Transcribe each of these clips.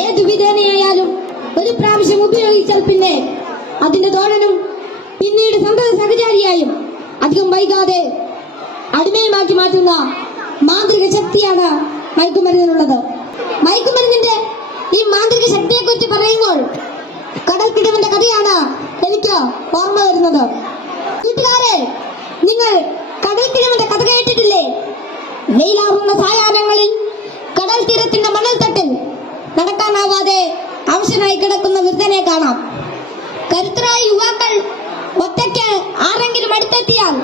ഏതു വിധേനയായാലും ഒരു പ്രാവശ്യം ഉപയോഗിച്ചാൽ പിന്നെ അതിന്റെ തോഴനും പിന്നീട് സന്തത സഹചാരിയായും അധികം വൈകാതെ അടിമയുമാക്കി മാറ്റുന്ന മാന്ത്രിക ശക്തിയാണ് മയക്കുമരുന്നിനുള്ളത്. മയക്കുമരുന്നിന്റെ ഈ മാന്ത്രിക ശക്തിയെ കുറിച്ച് പറയുമ്പോൾ കടൽക്കിടവന്റെ കഥയാണ് എനിക്ക് ഓർമ്മ വരുന്നത്. വീട്ടുകാരെ നിങ്ങൾ കടൽക്കിടവന്റെ കഥ കേട്ടിട്ടില്ലേ? വെയിലാറുന്ന സായാഹ്നങ്ങളിൽ അവശനായി കിടക്കുന്ന വൃദ്ധനെ കാണാം. കരുത്തരായ യുവാക്കൾ ഒറ്റയ്ക്ക് ആരെങ്കിലും അടുത്തെത്തിയാൽ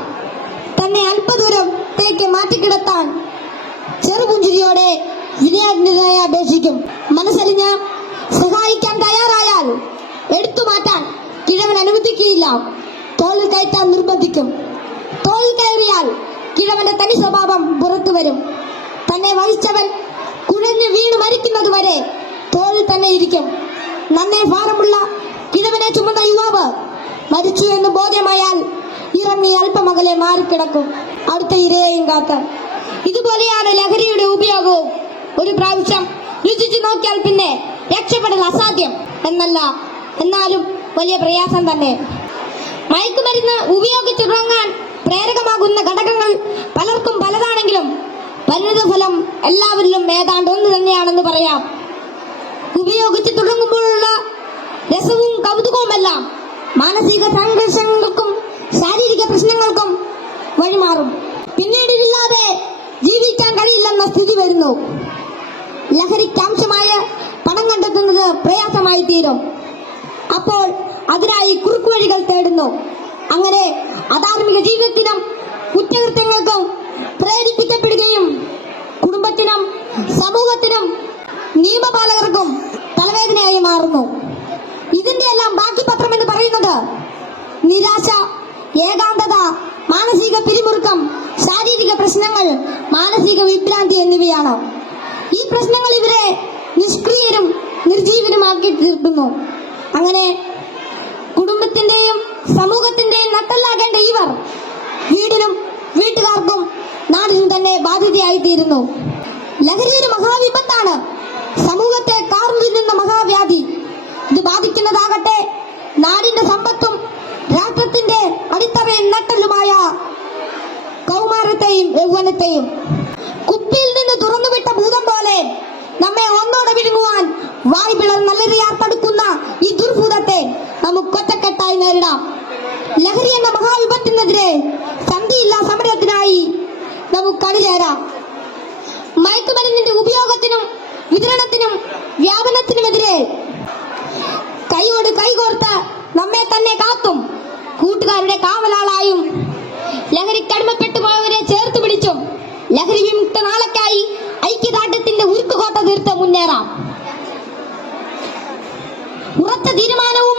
തന്നെ അല്പദൂരത്തേക്ക് മാറ്റിക്കിടത്താൻ ചെറുപുഞ്ചിരിയോടെ വിനയാജ്ഞരായ അപേക്ഷിക്കും. മനസ്സലിഞ്ഞ് സഹായിക്കാൻ തയ്യാറായാൽ എടുത്തു മാറ്റാൻ കിഴവൻ അനുവദിക്കുകയില്ല. തോളിൽ കയറ്റാൻ നിർബന്ധിക്കും. തോളിൽ കയറിയാൽ കിഴവന്റെ തനി സ്വഭാവം പുറത്തു വരും. തന്നെ വഹിച്ചവൻ കുഴഞ്ഞു വീണ് മരിക്കുന്നത് വരെ തോളിൽ തന്നെ ഇരിക്കും. നന്നേ ഭാരമുള്ള കിഴവിനെ ചുമന്ന യുവാവ് മരിച്ചു എന്ന് ബോധ്യമായാൽ ഇറങ്ങി അല്പമകലെ മാറിക്കിടക്കും. അടുത്ത ഇരയെയും കാക്കാൻ ഇതുപോലെയാണ് ലഹരിയുടെ ഉപയോഗവും. ഒരു പ്രാവശ്യം രുചിച്ചു നോക്കിയാൽ പിന്നെ രക്ഷപ്പെടൽ അസാധ്യം. എന്നല്ല എന്നാലും വലിയ പ്രയാസം തന്നെ. മയക്കുമരുന്ന് ഉപയോഗിച്ചു തുടങ്ങാൻ പ്രേരകമാകുന്ന ഘടകങ്ങൾ പലർക്കും പലതാണെങ്കിലും പരിണിതഫലം എല്ലാവരിലും ഏതാണ്ട് ഒന്ന് തന്നെയാണെന്ന് പറയാം. ഉപയോഗിച്ച് തുടങ്ങുമ്പോഴുള്ള രസവും കൗതുകവുമെല്ലാം മാനസിക സംഘർഷങ്ങൾക്കും ശാരീരിക പ്രശ്നങ്ങൾക്കും വഴിമാറും. പിന്നീടില്ലാതെ ജീവിക്കാൻ കഴിയില്ലെന്ന സ്ഥിതി വരുന്നു. ലഹരിക്കാംശമായ പണം കണ്ടെത്തുന്നത് പ്രയാസമായി തീരും. അപ്പോൾ അതിനായി കുറുക്കുവഴികൾ തേടുന്നു. അങ്ങനെ അധാർമിക ജീവിതത്തിനും കുറ്റകൃത്യങ്ങൾക്കും പ്രേരിപ്പിക്കപ്പെടുകയും കുടുംബത്തിനും സമൂഹത്തിനും നിയമപാലകർക്കും തലവേദനയായി മാറുന്നു. ഇതിന്റെ എല്ലാം ബാക്കി പത്രം എന്ന് പറയുന്നത് നിരാശ ഏകാന്തത മാനസിക പിരിമുറുക്കം ശാരീരിക പ്രശ്നങ്ങൾ മാനസിക വിഭ്രാന്തി എന്നിവയാണ്. ഈ പ്രശ്നങ്ങൾ ഇവരെ നിഷ്ക്രിയരും നിർജീവനുമാക്കി തീർക്കുന്നു. അങ്ങനെ കുടുംബത്തിന്റെയും സമൂഹത്തിന്റെയും നട്ടല്ലാകേണ്ട ഇവർ വീടിനും വീട്ടുകാർക്കും നാടിനും തന്നെ ബാധ്യതയായി തീരുന്നു ലഹരി ഒരു മഹാവിപത്താണ് സമൂഹത്തെ കാർന്നു മഹാവ്യാധി ഇത് ബാധിക്കുന്നതാകട്ടെ നാടിന്റെ സമ്പത്തും രാഷ്ട്രത്തിന്റെ അടിത്തറയിൽ നട്ടലുമായ കൗമാരത്തെയും യൗവനത്തെയും. കുപ്പിയിൽ നിന്ന് തുറന്നുവിട്ട ഭൂതം പോലെ നമ്മെ ഒന്നോടെ വിഴുങ്ങുവാൻ വായ് പിളർ നല്ലറിയാർ തടുക്കുന്ന ഈ ദുർഭൂതത്തെ നമുക്ക് ഒറ്റക്കെട്ടായി നേരിടാം. ലഹരി എന്ന മഹാവിപത്തിനെതിരെ സന്ധിയില്ല സമരത്തിനായി നമുക്ക് അണിചേരാം. മയക്കുമരുന്നിന്റെ ഉപയോഗത്തിനും വിതരണത്തിനും വ്യാപനത്തിനുമെതിരെ കാവലാളായും ലഹരിക്കടിമപ്പെട്ടു പോയവരെ ചേർത്ത് പിടിച്ചും ലഹരി വിമുക്ത നാളക്കായി ഐക്യദാർഢ്യത്തിന്റെ ഉരുക്കുകോട്ട തീർത്ത് മുന്നേറാം. ഉറച്ച തീരുമാനവും